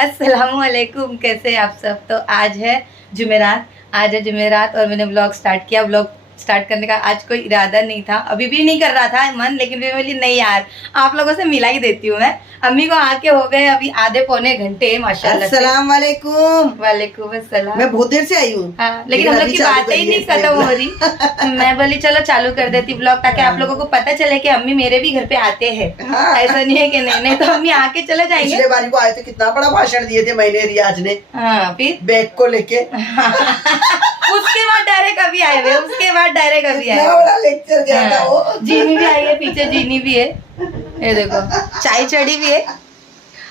अस्सलामुअलैकुम, कैसे आप सब। तो आज है जुमेरात और मैंने व्लॉग स्टार्ट किया। व्लॉग स्टार्ट करने का आज कोई इरादा नहीं था, अभी भी नहीं कर रहा था मन, लेकिन फिर बोली नहीं यार आप लोगों से मिला ही देती हूँ मैं। अम्मी को आके हो गए अभी आधे पौने घंटे माशाल्लाह। अस्सलाम वालेकुम। वालेकुम अस्सलाम। मैं बहुत देर से आई हूँ। हाँ, लेकिन हम लोग की बातें ही नहीं खत्म हो रही। मैं बोली चलो चालू कर देती ब्लॉग, ताकि आप लोगों को पता चले कि अम्मी मेरे भी घर पे आते हैं। हाँ। ऐसा नहीं है कि नहीं तो अम्मी आके चले जाएंगे। पिछले बारी को आए थे, कितना बड़ा भाषण दिए थे मैंने रियाज ने। हाँ, फिर बैग को लेके उसके बाद डायरेक्ट अभी आए हुए, उसके बाद डायरेक्ट अभी आए। बड़ा लेक्चर दिया था वो। जीनी भी आई है, पीछे जीनी भी है, ये देखो चाय चढ़ी भी है।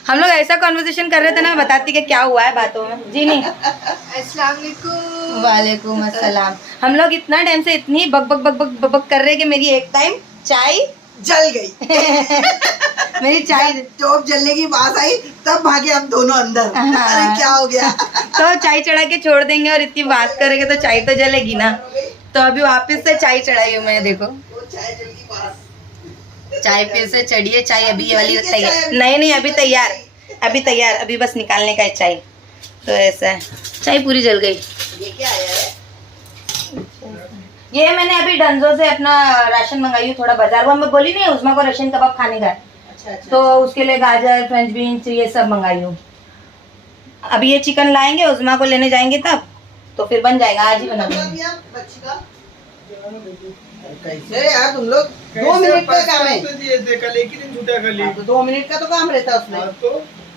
हम लोग ऐसा कॉन्वर्सेशन कर रहे थे ना, मैं बताती कि क्या हुआ है बातों में। जीनी अस्सलाम वालेकुम। वालेकुम अस्सलाम। हम लोग इतना टाइम से इतनी बक बक बक बक बक बक कर रहे हैं कि मेरी एक टाइम चाय जल गई। मेरी चाय टॉप जलने की बात आई तब भागे हम दोनों अंदर। हाँ। अरे क्या हो गया। तो चाय चढ़ा के छोड़ देंगे और इतनी बात करेंगे तो चाय तो जलेगी ना। तो अभी वापस से चाय चढ़ाई हूँ मैं, देखो वो चाय जल गई बात। चाय फिर से चढ़ी है। चाय अभी ये वाली तैयार नहीं, अभी तैयार, अभी बस निकालने का है चाय। तो ऐसा है, चाय पूरी जल गई। ये क्या आया है? ये मैंने अभी डंजो से अपना राशन मंगाई हूँ, थोड़ा बाजार वो मैं बोली नहीं उस्मा को रशियन कबाब खाने का है। अच्छा, अच्छा। तो उसके लिए गाजर, फ्रेंच बीन्स ये सब मंगाई हूँ। अभी ये चिकन लाएंगे, उस्मा को लेने जाएंगे तब तो फिर बन जाएगा, आज ही बना देंगे। बच्ची का कैसे यार तुम लोग 2 मिनट का काम है। कल एक ही दिन छूटा खाली। तो 2 मिनट का तो काम रहता है उसमें।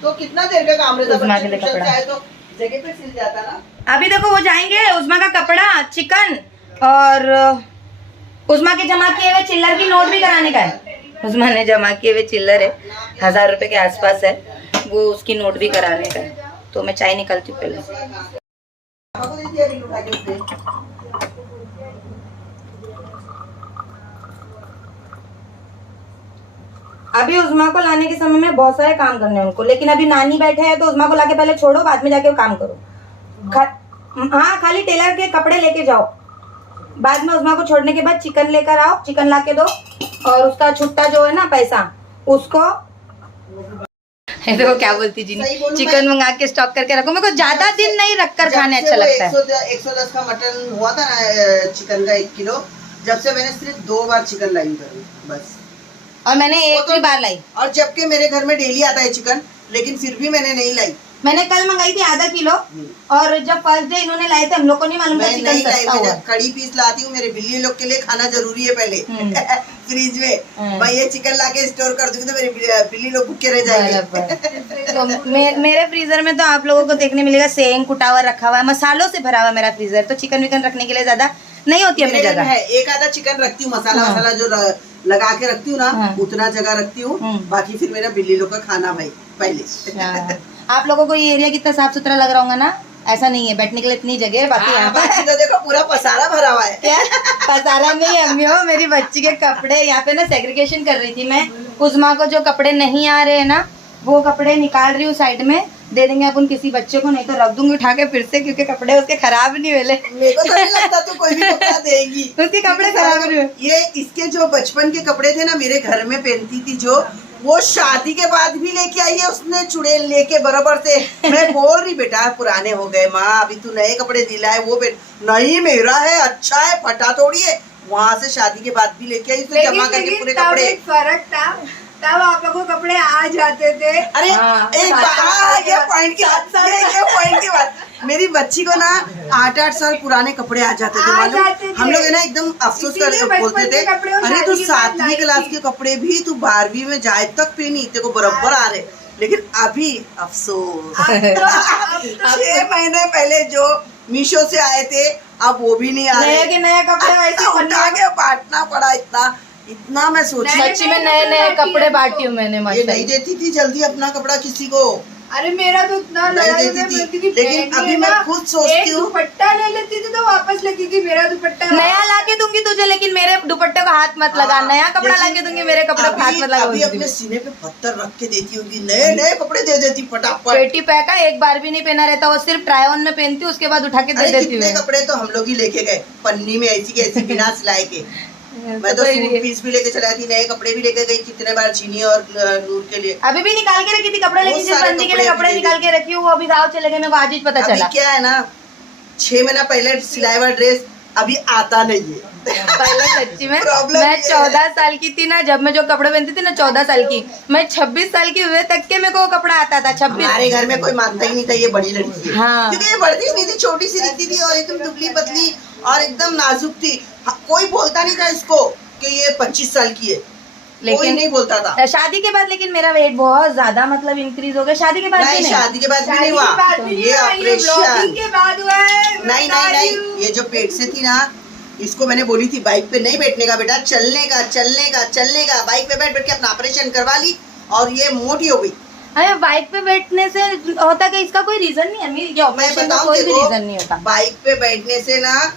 तो कितना देर का काम रहता उस्मा के लिए बच्ची कपड़ा। चाहे तो जगह पे सिल जाता ना। अभी देखो वो जाएंगे, उस्मा का कपड़ा, चिकन और उस्मा के जमा किए हुए चिल्लर की नोट भी कराने का है। उस्मा ने जमा किए हुए चिल्लर है, 1000 रुपए के आसपास है, वो उसकी नोट भी कराने का है। तो मैं चाय निकलती हूँ पहले। अभी उस्मा को लाने के समय में बहुत सारे काम करने हैं उनको, लेकिन अभी नानी बैठे हैं तो उस्मा को लाके पहले छोड़ो, बाद में जाके काम करो। हाँ, खाली टेलर के कपड़े लेके जाओ, बाद में उस्मा को छोड़ने के बाद चिकन लेकर आओ, चिकन लाके दो और उसका छुट्टा जो है ना पैसा उसको देखो क्या बोलती जी, चिकन मंगा के स्टॉक करके रखो। मेरे को ज्यादा दिन नहीं रखकर खाने अच्छा लगता है। 110 का मटन हुआ था ना, चिकन का 1 किलो, जब से मैंने सिर्फ 2 बार चिकन लाई करी बस। और मैंने एक भी बार लाई। और जबकि मेरे घर में डेली आता है चिकन, लेकिन फिर भी मैंने नहीं लाई। मैंने कल मंगाई थी आधा किलो, और जब फर्स्ट डे इन्होंने लाए थे हम लोग को नहीं मालूम था मैं चिकन नहीं लाई। सस्ता मैं हुआ। जब कड़ी पीस लाती हूँ, मेरे बिल्ली लोग के लिए खाना जरूरी है पहले फ्रिज में। मैं ये चिकन लाके स्टोर कर दूंगी तो मेरे बिल्ली लोग भूखे रह जाएंगे। तो मेरे फ्रीजर में तो आप लोगों को देखने मिलेगा सेंग कुटा हुआ रखा हुआ है, मसालों से भरा हुआ मेरा फ्रीजर। तो चिकन विकन रखने के लिए ज्यादा नहीं होती अपनी जगह है। एक आधा चिकन रखती हूँ, मसाला वसाला जो लगा के रखती हूँ ना, उतना जगह रखती हूँ। बाकी फिर मेरा बिल्ली लोग का खाना भाई पहले। आप लोगों को ये एरिया कितना साफ सुथरा लग रहा होगा ना, ऐसा नहीं है, बैठने के लिए इतनी जगह है। बाकी यहाँ पर तो देखो पूरा पसारा भरा हुआ है। क्या पसारा नहीं है अम्मी हो, मेरी बच्ची के कपड़े यहाँ पे ना सेग्रीगेशन कर रही थी मैं। उस्मा को जो कपड़े नहीं आ रहे हैं ना, वो कपड़े निकाल रही हूँ, साइड में दे देंगे अपन किसी बच्चे को, नहीं तो रख दूंगी उठा के फिर से, क्योंकि कपड़े उसके खराब नहीं हुए। मेरे को तो नहीं लगता तू कोई भी कपड़ा देगी। उसके कपड़े खराब नहीं हुए। ये इसके जो बचपन के कपड़े थे ना, मेरे घर में पहनती थी जो, वो शादी के बाद भी लेके आई है उसने, चुड़ैल लेके बराबर से। मैं बोल रही बेटा पुराने हो गए माँ, अभी तू नए कपड़े दिलाए। वो नहीं मेरा है, अच्छा है, फटा थोड़ी है। वहाँ से शादी के बाद भी लेके आई उसने, जमा करके पूरे कपड़े। फर्क था, तब आप लोगों को कपड़े आ जाते थे। अरे एक पॉइंट की बात, मेरी बच्ची को ना 8-8 साल पुराने कपड़े आ जाते थे मालूम। हम लोग है ना एकदम अफसोस कर बोलते थे, अरे तू 7वीं क्लास के कपड़े भी तू 12वीं में जाए तक पहनी, तेरे को बराबर आ रहे। लेकिन अभी अफसोस 6 महीने पहले जो मीशो से आए थे, अब वो भी नहीं आ रहे। नए कपड़े वैसे उठा के बांटना पड़ा। इतना मैं सोची बच्ची में नए कपड़े बांटी हूँ मैंने। ये नहीं देती थी जल्दी अपना कपड़ा किसी को। अरे मेरा तो उतना नहीं देती थी, लेकिन अभी मैं खुद सोचती हूँ। दुपट्टा ले लेती थी तो वापस लेती थी। मेरा दुपट्टा नया लाके दूंगी तुझे, लेकिन मेरे दुपट्टे को हाथ मत लगा। नया कपड़ा लाके दूंगी, मेरे कपड़े को हाथ मत लगा। अभी अपने सीने पे पत्थर रख के देती होगी, नए कपड़े दे देती फटाफट। पेटी पैक है, एक बार भी नहीं पहना रहता, वो सिर्फ ट्राई ऑन में पहनती, उसके बाद उठा के दे देती हूँ। कितने कपड़े तो हम लोग ही लेके गए पन्नी में, ऐसी के ऐसी बिना सिलाई के। मैं तो सूट पीस भी लेके चला थी, नए कपड़े भी लेके गई कितने बार चीनी और नूर के लिए। अभी भी निकाल के रखी थी कपड़े, लेकिन जिस बंदी के लिए कपड़े निकाल के रखी हूँ वो अभी गाँव चले गए, मेरे को आज ही पता चला। क्या है ना 6 महीना पहले सिलाई वाला ड्रेस अभी आता नहीं है। पहले सच्ची में मैं 14 साल की थी ना, जब मैं जो कपड़े पहनती थी ना 14 साल की, मैं 26 साल की हुए तक के मेरे को वो कपड़ा आता था। 26 हमारे घर में कोई मानता ही नहीं था ये बड़ी लड़की है। हाँ। क्योंकि ये बढ़ती नहीं थी, छोटी सी दिखती थी और एकदम दुबली पतली और एकदम नाजुक थी। कोई बोलता नहीं था इसको कि ये 25 साल की है, कोई नहीं बोलता था। शादी के बाद लेकिन मेरा वेट बहुत ज्यादा मतलब इंक्रीज हो गया। शादी के बाद नहीं, शादी के बाद भी नहीं हुआ, ये ऑपरेशन के बाद हुआ है। नहीं, ये जो पेट से थी ना, इसको मैंने बोली थी बाइक पे नहीं बैठने का बेटा, चलने का। बाइक पे बैठ के अपना ऑपरेशन करवा ली और ये मोटी हो गई। अरे बाइक पे बैठने से होता कि इसका कोई रीजन नहीं है, ये ऑपरेशन का कोई भी रीजन नहीं होता। बाइक पे बैठने से ना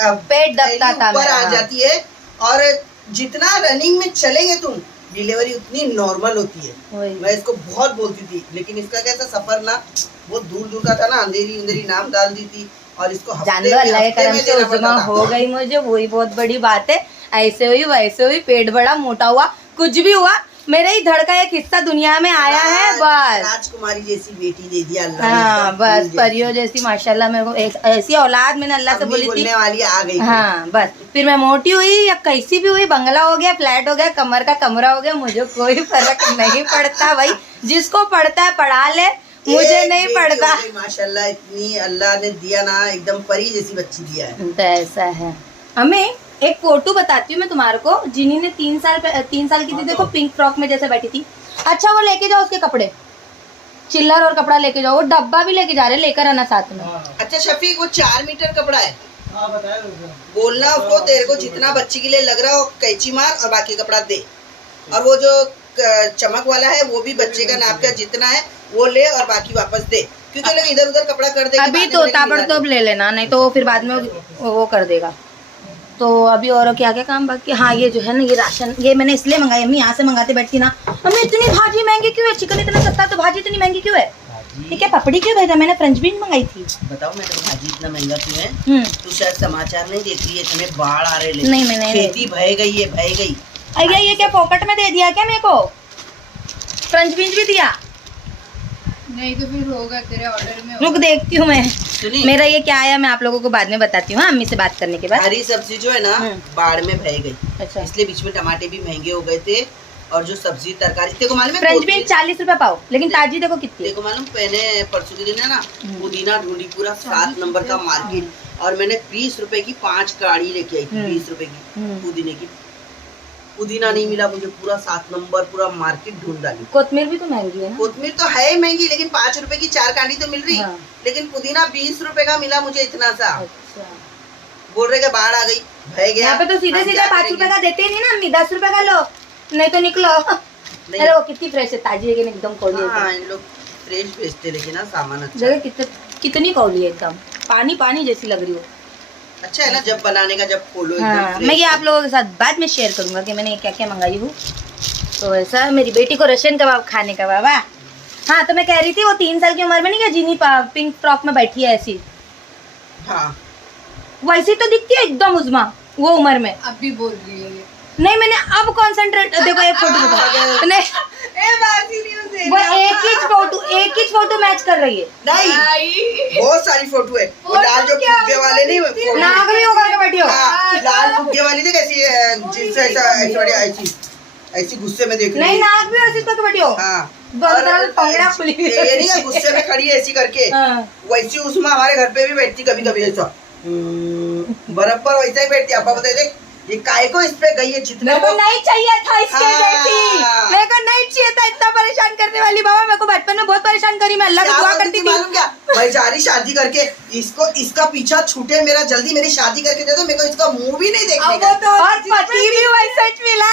पेट दबता था, ऊपर आ जाती है और जितना रनिंग में चलेंगे तुम, डिलीवरी उतनी नॉर्मल होती है। मैं इसको बहुत बोलती थी, लेकिन इसका कैसा सफर ना बहुत दूर का था ना, अंधेरी नाम डाल दी थी और इसको जान दो अल्लाह के करम से उज़मा हो गई मुझे, वही बहुत बड़ी बात है। ऐसे हुई वैसे हुई, पेट बड़ा मोटा हुआ, कुछ भी हुआ, मेरे ही धड़ का एक हिस्सा दुनिया में आया है बस। राजकुमारी जैसी बेटी दे दिया अल्लाह ने। हाँ बस परियों जैसी माशाल्लाह, मेरे को एक ऐसी औलाद मैंने अल्लाह से बोली थी वाली आ गई। हाँ बस फिर मैं मोटी हुई या कैसी भी हुई, बंगला हो गया, फ्लैट हो गया, कमर का कमरा हो गया, मुझे कोई फर्क नहीं पड़ता भाई। जिसको पड़ता है पढ़ा ले, मुझे नहीं पड़ता। माशाल्लाह इतनी अल्लाह ने दिया ना, एकदम परी जैसी बच्ची दिया है। तो ऐसा है। हमें एक फोटो बताती हूँ मैं तुम्हारे को, जिन्हीं ने 3 साल की थी, देखो पिंक फ्रॉक में जैसे बैठी थी। अच्छा वो लेके जाओ उसके कपड़े, चिल्लर और कपड़ा लेके जाओ, वो डब्बा भी लेके जा रहे, लेकर आना साथ में। अच्छा शफीक, वो 4 मीटर कपड़ा है, बोलना उसको तेरे को जितना बच्ची के लिए लग रहा हो कैंची मार और बाकी कपड़ा दे। और वो जो चमक वाला है वो भी बच्चे का नाप का जितना है वो ले और बाकी वापस दे, क्योंकि लोग इधर उधर कपड़ा कर देंगे। अभी तो ताबड़तोब ले लेना, नहीं तो फिर बाद में वो कर देगा। तो अभी और क्या क्या काम बाकी। हाँ ये जो है ना, ये राशन ये मैंने इसलिए मंगाई, अम्मी यहाँ से मंगाते बैठती ना, अम्मी इतनी भाजी महंगी क्यों है, चिकन इतना सस्ता तो भाजी इतनी महंगी क्यों है, ठीक है पपड़ी क्यों भेजा, मैंने फ्रेंच बीन मंगाई थी। बताओ मैडम भाजी इतना महंगा क्यों है? तू शायद समाचार नहीं देख रही है, इतने बाढ़ आ रहे। नहीं मैंने खेती बह गई। अरे ये क्या पॉकेट में दे दिया क्या मेरे को, फ्रेंच बीन भी दिया? नहीं तो फिर होगा तेरे ऑर्डर में। रुक देखती हूँ मैं, मेरा ये क्या आया मैं आप लोगों को बाद में बताती हूँ। अम्मी से बात करने के बाद। हरी सब्जी जो है ना बाढ़ में बह गई, अच्छा इसलिए बीच में टमाटे भी महंगे हो गए थे और जो सब्जी तरकारी तेरे को मालूम है फ्रेंच बीन 40 रुपए पाओ, लेकिन ताजी देखो कितनी। तेरे को मालूम मैंने परसों के दिन है ना पुदीना ढूंढी, पूरा 7 नंबर का मार्केट, और मैंने 20 रुपए की 5 काड़ी लेके आई थी, 20 रुपए की पुदीने की। पुदीना नहीं मिला मुझे, पूरा 7 नंबर पूरा मार्केट ढूंढ डाली। कोतमीर भी तो महंगी है ना? कोतमीर तो है महंगी, लेकिन 5 रुपए की 4 कांडी तो मिल रही। हाँ। लेकिन पुदीना 20 रुपए का मिला मुझे इतना सा। अच्छा। बोल रहे कि बाढ़ आ गई, बह गया। यहाँ पे तो सीधे 5 रुपए का देते ही नहीं ना अम्मी, 10 रुपए का लो नहीं तो निकलो। अरे वो कितनी फ्रेश है, ताजी लेकिन एकदम कौली है। हाँ, इन लोग फ्रेश बेचते, लेकिन ना सामान अच्छा है। कितनी कौली है, एकदम पानी जैसी लग रही हो। अच्छा है ना, जब बनाने का जब खोलो हाँ, मैं ये आप लोगों के साथ बाद में शेयर करूंगा कि मैंने क्या क्या मंगाई हूँ। तो ऐसा मेरी बेटी को रशियन कबाब खाने का बाबा। हाँ तो मैं कह रही थी वो 3 साल की उम्र में नहीं क्या जीनी पिंक फ्रॉक में बैठी है ऐसी, हाँ वैसी तो दिखती है एकदम उज़मा वो उम्र में। अब भी बोल रही है ये। नहीं मैंने अब कॉन्सेंट्रेट देखो एक फोटो नहीं वो एक ही फोटो मैच कर रही है। नहीं बहुत सारी फोटो है, वो लाल जो फुग्गे वाले नहीं, नाक भी होगा के बैठी हो। लाल फुग्गे वाली थी कैसी जिनसे ऐसा ऐसी गुस्से में देख रही है। नहीं नाक भी ऐसी तो बैठी हो। हाँ पंगड़ा खुली ये नहीं गुस्से में खड़ी है ऐसी करके। वैसी उसमें हमारे घर पे भी बैठती कभी कभी, ऐसा बर्फ पर वैसा ही बैठती। आपा बताइए देख ये काय को इस पे गई है, जितने मेरे को नहीं चाहिए था इसके जैसी, मेरे को नहीं चाहिए था इतना परेशान करने वाली। बाबा मेरे को बचपन में बहुत परेशान करी, मैं अल्लाह से दुआ करती थी। मालूम क्या, भाई जारी शादी करके इसका पीछा छूटे मेरा, जल्दी मेरी शादी करके दे दो, मेरे को इसका मुंह भी नहीं देखने का। और पति भी वैसा मिला,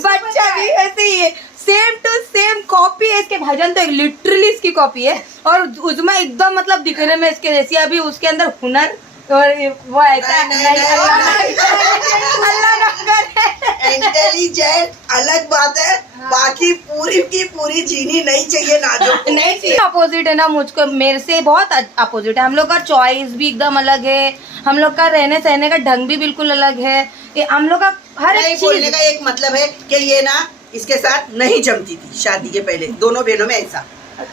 बच्चा भी ऐसे ही है, सेम टू सेम कॉपी है। इसके भाईजान तो लिटरली इसकी कॉपी है, और उज़मा एकदम मतलब दिखने में इसके जैसी। अभी उसके अंदर हुनर और वो ऐसा नहीं, नहीं, नहीं, अल्लाह ना करे। इंटेलिजेंट अलग बात है, बाकी पूरी की पूरी जीनी नहीं चाहिए नाजो को। नहीं चाहिए। अपोजिट है ना, मुझको मेरे से बहुत अपोजिट है। हम लोग का चॉइस भी एकदम अलग है, हम लोग का रहने सहने का ढंग भी बिल्कुल अलग है। ये हम लोग का हर नहीं, एक बोलने चीज। का एक मतलब है कि ये ना इसके साथ नहीं जमती थी शादी के पहले, दोनों बहनों में ऐसा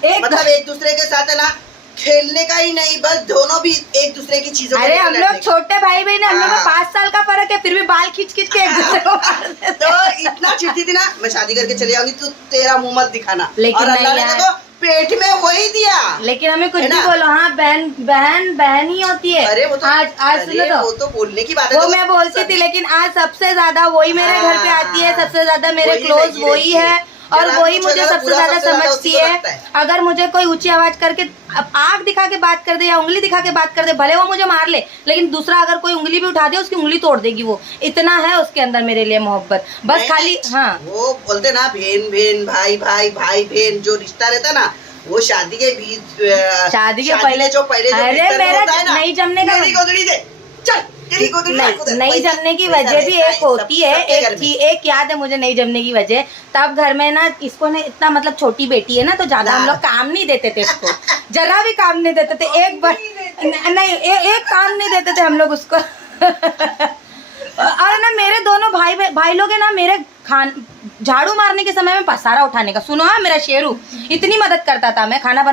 एक मतलब एक दूसरे के साथ है ना खेलने का ही नहीं, बस दोनों भी एक दूसरे की चीजों को अरे लेकर हम लड़ने लोग का। छोटे भाई बहन, हम लोग में हाँ। 5 साल का फर्क है, फिर भी बाल खींच खींच के एक दूसरे को मारते थे। तो इतना चिढ़ती थी ना, मैं शादी करके चली जाऊंगी तो तेरा मुंह मत दिखाना। लेकिन और अल्लाह नहीं ने यार। देखो पेट में वही दिया। लेकिन हमें कुछ है भी ना? बोलो, हाँ बहन बहन बहन ही होती है। अरे वो तो आज सुनो अरे तो, वो तो बोलने की बात है। वो तो मैं बोलती थी, लेकिन आज सबसे ज्यादा वही मेरे हाँ। घर पे आती है, सबसे ज्यादा मेरे वही क्लोज लगी वही रहती है। है, और जरा वही कुछ मुझे अगर सबसे बुरा ज्यादा सबसे ज्यादा समझती उसी को है। लगता है। अगर मुझे कोई ऊंची आवाज करके आंख दिखा के बात कर दे या उंगली दिखा के बात कर दे, भले वो मुझे मार ले, लेकिन दूसरा अगर कोई उंगली भी उठा दे उसकी उंगली तोड़ देगी वो। इतना है उसके अंदर मेरे लिए मोहब्बत, बस नहीं, खाली। हाँ, वो बोलते ना बहन बहन भाई भाई भाई बहन, जो रिश्ता रहता ना वो शादी के बीच शादी के पहले जो पहले जो अरे बिस्तर में मेरा होता है ना, नहीं जमने का मेरी गोदड़ी दे चल, तेरी गोदड़ी रख उधर। नहीं वैसा- जमने की वैसा वजह भी रहता एक होती है, सबके घर एक में। एक याद है मुझे नहीं जमने की वजह। तब घर में ना इसको ने इतना मतलब छोटी बेटी है ना, तो ज्यादा हम लोग काम नहीं देते थे इसको, जरा भी काम नहीं देते थे। एक बार नहीं एक काम नहीं देते थे हम लोग उसको। और ना मेरे दोनों भाई लोग है ना, मेरे झाड़ू मारने के समय में पसारा उठाने का, सुनो हाँ, मेरा शेरू इतनी मदद करता था। मैं खाना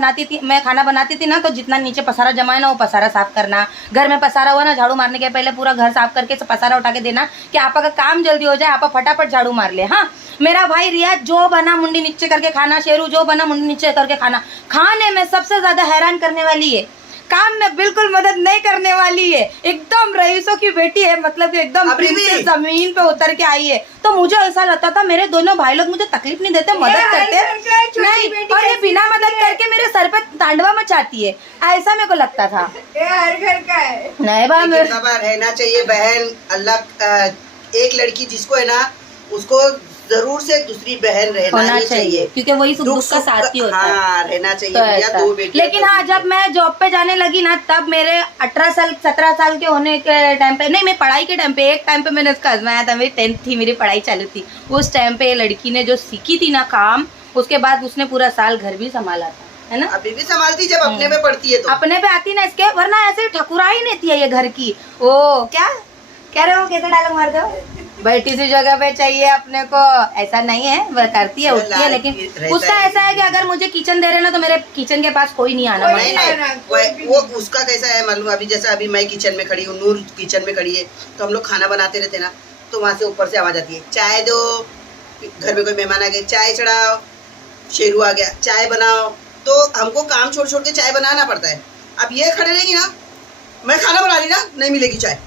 बनाती थी ना, तो जितना नीचे पसारा जमा है ना वो पसारा साफ करना, घर में पसारा हुआ ना झाड़ू मारने के पहले पूरा घर साफ करके पसारा उठा के देना कि आपा का काम जल्दी हो जाए, आपा फटाफट झाड़ू मार ले। हाँ, मेरा भाई रियाज जो बना मुंडी नीचे करके खाना, शेरू जो बना मुंडी नीचे करके खाना। खाने में सबसे ज्यादा हैरान करने वाली है, काम में बिल्कुल मदद नहीं करने वाली है, एकदम रईसों की बेटी है, मतलब कि एकदम अभी भी? प्रिंसेस जमीन पे उतर के आई है। तो मुझे ऐसा लगता था मेरे दोनों भाई लोग मुझे तकलीफ नहीं देते, मदद हर करते घर का छोटी नहीं, बेटी और ये कैसी बिना होती मदद है? करके मेरे सर पे तांडवा मचाती है, ऐसा मेरे को लगता था। ये हर घर का है। नहीं बा लेकिन बाबा रहना चाहिए बहन, अल्लाह एक लड़की जिसको है ना उसको जरूर से दूसरी बहन रहना होना ही चाहिए, क्योंकि वही सुख दुख का साथी होता है। हाँ रहना चाहिए तो भैया, ऐसा। दो बेटियां लेकिन हाँ, जब मैं जॉब पे जाने लगी ना, तब मेरे 18 साल 17 साल के होने के टाइम पे, नहीं मैं पढ़ाई के टाइम पे, एक टाइम पे मैंने उसका आजमाया था, मेरी 10th थी, मेरी पढ़ाई चालू थी उस टाइम पे। लड़की ने जो सीखी थी ना काम, उसके बाद उसने पूरा साल घर भी संभाला था, है ना। अभी भी संभालती जब अपने पे पड़ती है तो। अपने पे आती ना इसके, वरना ऐसे ठकुरा ही नहीं थी ये घर की। ओ क्या कह रहे हो, कैसे डायलॉग मार दो, बैठी सी जगह पे चाहिए अपने को, ऐसा नहीं है, वह करती है उठती है, लेकिन रहता उसका है। ऐसा है कि अगर मुझे किचन दे रहे ना तो मेरे किचन के पास कोई नहीं आना। कोई नहीं नहीं, नहीं कोई भी वो उसका कैसा है मालूम, अभी जैसे अभी मैं किचन में खड़ी हूँ, नूर किचन में खड़ी है, तो हम लोग खाना बनाते रहते ना, तो वहाँ से ऊपर से आवाज आती है, चाय दो, घर में कोई मेहमान आ गए चाय चढ़ाओ, शेरू आ गया चाय बनाओ, तो हमको काम छोड़ छोड़ के चाय बनाना पड़ता है। अब ये खड़े रहेगी ना, मैं खाना बना रही ना, नहीं मिलेगी चाय।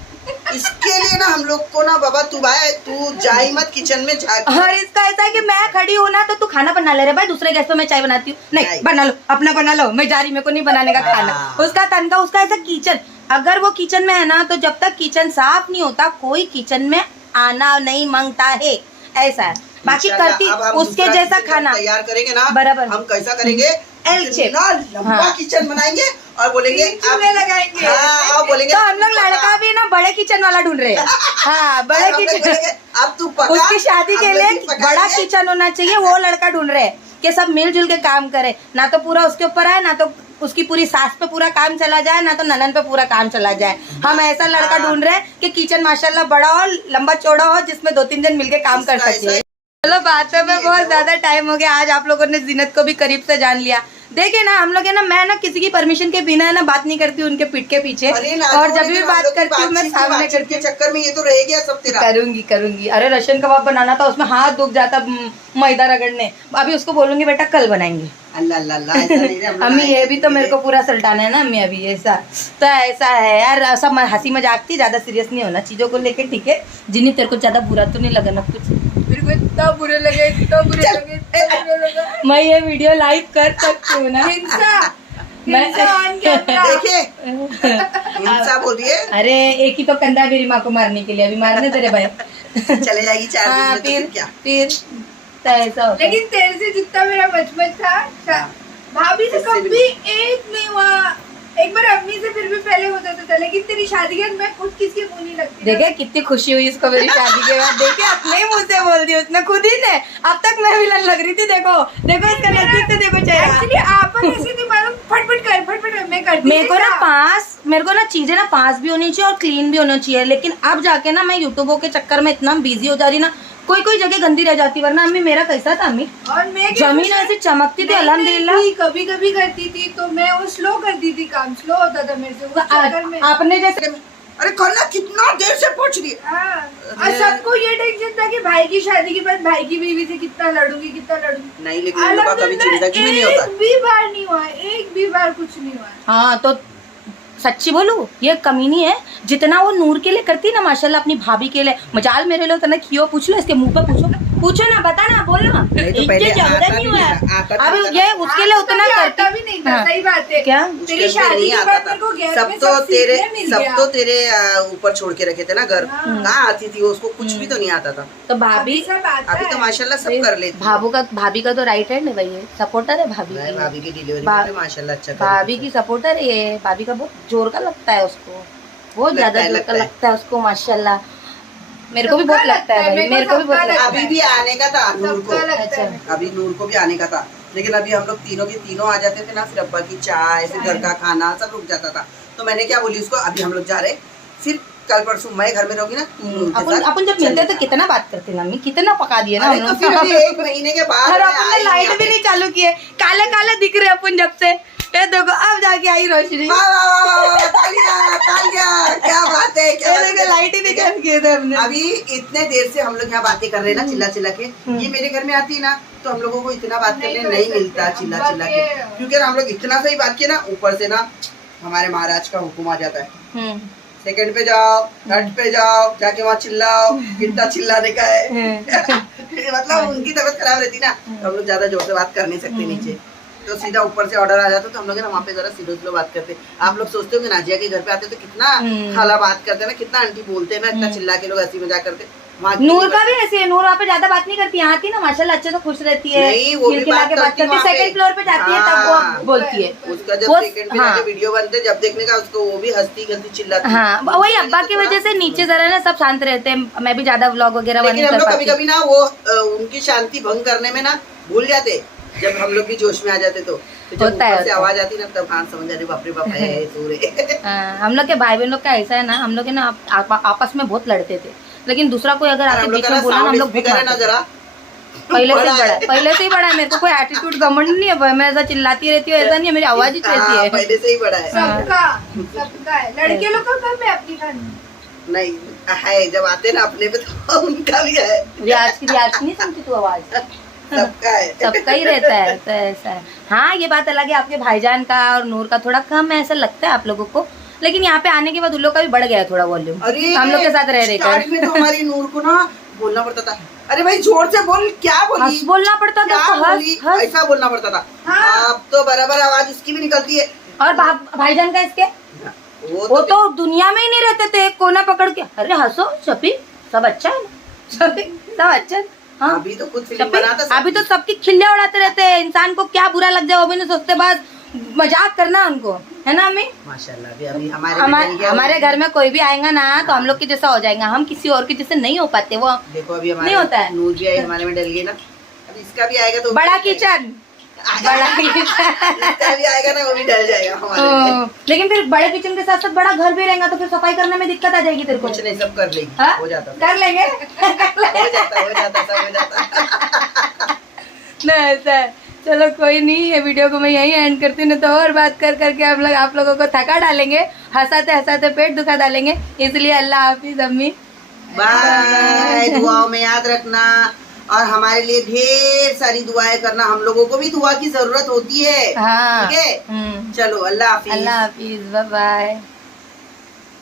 इसके लिए ना हम लोग को ना बाबा तू जा ही मत किचन में जा। और इसका ऐसा है कि मैं खड़ी हूँ ना, तो तू खाना बना ले रहे भाई, दूसरे गैस पे मैं चाय बनाती हूँ। नहीं नहीं। बना लो, अपना बना लो, मैं जा रही, मेरे को नहीं बनाने का खाना। हाँ। उसका तनका, उसका ऐसा किचन, अगर वो किचन में है ना, तो जब तक किचन साफ नहीं होता कोई किचन में आना नहीं मांगता है, ऐसा है। बाकी करती अब हम उसके दूसरा जैसा किचन खाना तैयार करेंगे ना, बराबर। हम कैसा करेंगे, L shape। इतना लंबा हाँ। किचन बनाएंगे और बोलेंगे चूल्हे लगाएंगे। हाँ, और बोलेंगे तो हम लोग लड़का भी ना बड़े किचन वाला ढूंढ रहे हैं। हाँ, बड़े किचन, अब तू पका, उसकी शादी के हम लिए लोग ही पकाएंगे। बड़ा किचन होना चाहिए, वो लड़का ढूंढ रहे हैं कि सब मिलजुल के काम करे, ना तो पूरा उसके ऊपर आए, ना तो उसकी पूरी सास पे पूरा काम चला जाए, ना तो ननन पे पूरा काम चला जाए। हम ऐसा लड़का ढूंढ रहे हैं कि किचन माशाल्लाह बड़ा हो, लंबा चौड़ा हो, जिसमें 2-3 जन मिलके काम कर इसका सके। ऐसा ही- चलो बातों में बहुत ज्यादा टाइम हो गया, आज आप लोगों ने जीनत को भी करीब से जान लिया। देखिए ना, हम लोग है ना, मैं ना किसी की परमिशन के बिना है ना बात नहीं करती हूँ उनके पीठ के पीछे, अरे ना, और तो जब भी लेकिन हम बात लोग की करती हूँ मैं बातचीत सामने बातचीत करती के हूँ। चक्कर में ये तो रह गया सब तेरा। करूंगी। अरे रशियन कबाब बनाना था, उसमें हाथ दुख जाता मैदा रगड़ने, अभी उसको बोलूंगी बेटा कल बनाएंगे। अल्लाह अल्लाह अल्लाह, ऐसा नहीं रे, हम लोग अम्मी ये आए भी तो मेरे को पूरा सल्टाना है ना अम्मी, अभी ऐसा तो ऐसा है यार, सब हंसी मजाक थी, ज्यादा सीरियस नहीं होना चीजों को लेके, ठीक है। जिन्हें तेरे को ज्यादा बुरा तो नहीं लगा ना कुछ? मेरे को इतना बुरे लगे, इतना बुरे लगे, इतना बुरे लगे। मैं ये वीडियो लाइव कर सकती हूँ ना? हिंसा मैं- हिंसा on camera। देखिए हिंसा बोल रही है, अरे एक ही तो कंधा है मेरी माँ को मारने के लिए, अभी मारने तेरे भाई। चले जाएगी 4 दिन हाँ, में, तो फिर क्या। फिर तो ऐसा होता है। लेकिन तेरे से जितना मेरा बचपन था, भाभी से इससे भी कभी एक नहीं हुआ एक बार अम्मी से फिर भी पहले होता था, लेकिन तेरी शादी के बाद मैं खुद किसके मुंह नहीं लगती। देखे कितनी खुशी हुई इसको मेरी शादी के बाद, देखे अपने ही मुंह से बोल दी उसने खुद ही ने। अब तक मैं विलन लग रही थी, देखो देखो इसका नजदीक से देखो चेहरा। एक्चुअली आप ऐसी थी मालूम, फटफट मैं करती मेरे को ना चीजें ना पास भी होनी चाहिए और क्लीन भी होनी चाहिए, लेकिन अब जाके ना मैं यूट्यूबों के चक्कर में इतना बिजी हो जा रही ना, कोई जगह गंदी रह जाती, वरना अम्मी मेरा कैसा था अम्मी, और मैं जमीन ऐसी चमकती थी अल्हम्दुलिल्लाह। कभी कभी करती थी तो मैं वो स्लो करती थी, काम स्लो होता था मेरे से उस चक्कर में। आपने जैसे अरे कन्या कितना देर से पूछ रही है। हाँ, और सबको ये टेंशन था कि भाई की शादी के बाद भाई की बीवी से कितना लड़ूंगी। नहीं, लेकिन इन लोगों का कभी जिंदगी में नहीं होता। एक भी बार नहीं हुआ, एक भी बार कुछ नहीं हुआ। हाँ तो सच्ची बोलूं, ये कमीनी है, जितना वो नूर के लिए करती ना माशाल्लाह अपनी भाभी के लिए, मजाल मेरे लिए उतना कियो। पूछ लो इसके मुंह पे, पूछो ना, बता ना, बोल ना। तो पहले आता नहीं भी हुआ नहीं है। था, अब ये उसके लिए उतना आता करती भी नहीं था। हाँ। सही बात है। क्या तेरी शादी के बाद मेरे को गैस में सब तो तेरे ऊपर छोड़ के रखे थे ना घर। कहाँ आती थी वो, उसको कुछ भी तो नहीं आता था। तो भाभी सब आता अभी तो माशाल्लाह सब कर लेती। भाभी का तो राइट हैंड है भाई, सपोर्टर है भाभी की। भाभी की डिलीवरी में माशाल्लाह अच्छा कर भाभी की सपोर्टर है ये, भाभी का बहुत जोर का लगता है उसको, बहुत ज्यादा जोर का लगता है उसको माशाल्लाह। मेरे को भी बहुत लगता है भाई, मेरे को भी बहुत लगता है। अभी भी आने का था नूर को, अच्छा अभी नूर को भी आने का था, लेकिन अभी हम लोग तीनों के तीनों आ जाते थे ना, फिर अब्बा की चाय, फिर घर का खाना सब रुक जाता था। तो मैंने क्या बोली उसको, अभी हम लोग जा रहे, फिर कल परसों मैं घर में रहूंगी ना, तू नूर के साथ अपन जब मिलते तो कितना बात करते ना, कितना पका दिए ना हम तो लोग। फिर अभी 1 महीने के बाद और अपन ने लाइट भी नहीं चालू किए, काले काले दिख रहे अपन जब से। ये देखो अब जाके आई रोशनी, क्या बात है, क्या बात है। लाइट ही नहीं चालू किए थे हमने। अभी इतने देर से हम लोग यहाँ बातें कर रहे हैं ना, चिल्ला के। ये मेरे घर में आती है ना, तो हम लोगों को इतना बात करने नहीं मिलता चिल्ला के, क्योंकि हम लोग इतना सही बात किए ना, ऊपर से ना हमारे महाराज का हुक्म आ जाता है, सेकंड पे जाओ, थर्ड पे जाओ, जाके वहाँ चिल्लाओ, कितना चिल्लाने का है। मतलब उनकी तबीयत खराब रहती ना, तो हम लोग ज्यादा जोर से बात कर नहीं सकते नीचे, तो सीधा ऊपर से ऑर्डर आ जाता, तो हम लोग ना वहाँ पे जरा सीधो बात करते। आप लोग सोचते होंगे नाजिया के घर पे आते तो कितना खाला बात करते हैं ना, कितना आंटी बोलते हैं ना, इतना चिल्ला के लोग हंसी मजाक करते। नूर का भी ऐसे है, नूर वहाँ पे ज्यादा बात नहीं करती, यहाँ आती ना माशाल्लाह अच्छे से खुश रहती है, खिलखिला के बात करती है। सेकंड फ्लोर पे जाती है तब वो बोलती है, उसका जब सेकंड पे जाके वीडियो बनते जब देखने का उसको, वो भी हंसती चिल्लाती। हाँ वही अब्बा की वजह से नीचे जरा ना सब शांत रहते हैं, मैं भी ज्यादा व्लॉग वगैरह लेकिन हम लोग कभी कभी ना वो उनकी शांति भंग करने में ना भूल जाते, जब हम लोग भी जोश में आ जाते तो जब ऊपर से आवाज आती ना, तब हाँ समझ जाते, बाप रे बाप है सो रहे। हम लोग के भाई बहन लोग का ऐसा है ना, हम लोग ना आपस में बहुत लड़ते थे, लेकिन दूसरा कोई अगर आके बीच में बोला ना, हम लोग ना जरा पहले से बड़ा है, पहले से ही बड़ा है। मेरे को कोई एटीट्यूड घमंड नहीं है, मैं ऐसा चिल्लाती रहती हूँ, ऐसा नहीं है, मेरी आवाज ही रहती है, पहले से ही बड़ा है। सबका है, लड़के लोग का कम है अपनी खानी नहीं है, जब आते ना अपने पे तो उनका भी है। रियाज की नहीं सुनती तू आवाज, सबका है, सबका ही रहता है, तो ऐसा है। हाँ ये बात अलग है, आपके भाईजान का और नूर का थोड़ा कम है ऐसा लगता है आप लोगों को, लेकिन यहाँ पे आने के बाद उन लोग का भी बढ़ गया है थोड़ा वॉल्यूम, हम लोग के साथ रह रहे स्टार्ट में तो हमारी नूर को ना बोलना पड़ता था, अरे भाई जोर से बोल, क्या बोली, बोलना पड़ता था, ऐसा बोलना पड़ता था। अब तो बराबर आवाज उसकी भी निकलती है। और भाईजान का इसके वो तो दुनिया में ही नहीं रहते थे, कोना पकड़ के अरे हंसो शफी, सब अच्छा है ना, सब अच्छा है। हाँ अभी तो खुद फिल्म बनाता, अभी तो सबकी खिल्ले उड़ाते रहते हैं, इंसान को क्या बुरा लग जाए वो भी नहीं सोचते, बस मजाक करना उनको, है ना अम्मी? माशाल्लाह अभी हमारे घर में कोई भी आएगा ना तो हम लोग के जैसा हो जाएगा, हम किसी और के जैसे नहीं हो पाते, वो देखो अभी नहीं होता है। नूर भी आई हमारे में डल गई ना, अब इसका भी आएगा तो बड़ा किचन इसका भी आएगा ना, वो भी डल जाएगा हमारे में। लेकिन फिर बड़े किचन के साथ साथ बड़ा घर भी रहेगा तो फिर सफाई करने में दिक्कत आ जाएगी तेरे को। कुछ नहीं, सब कर लेगी, हो जाता, कर लेंगे, हो जाता सब हो जाता। नहीं ऐसा है। चलो कोई नहीं, ये वीडियो को मैं यहीं एंड करती हूँ, नहीं तो और बात कर करके आप लोगों को थका डालेंगे, हंसाते पेट दुखा डालेंगे, इसलिए अल्लाह हाफिज अम्मी, बाय। दुआओं में याद रखना और हमारे लिए ढेर सारी दुआएं करना, हम लोगों को भी दुआ की जरूरत होती है। हाँ ठीक है, चलो अल्लाह हाफिज, बाय बाय।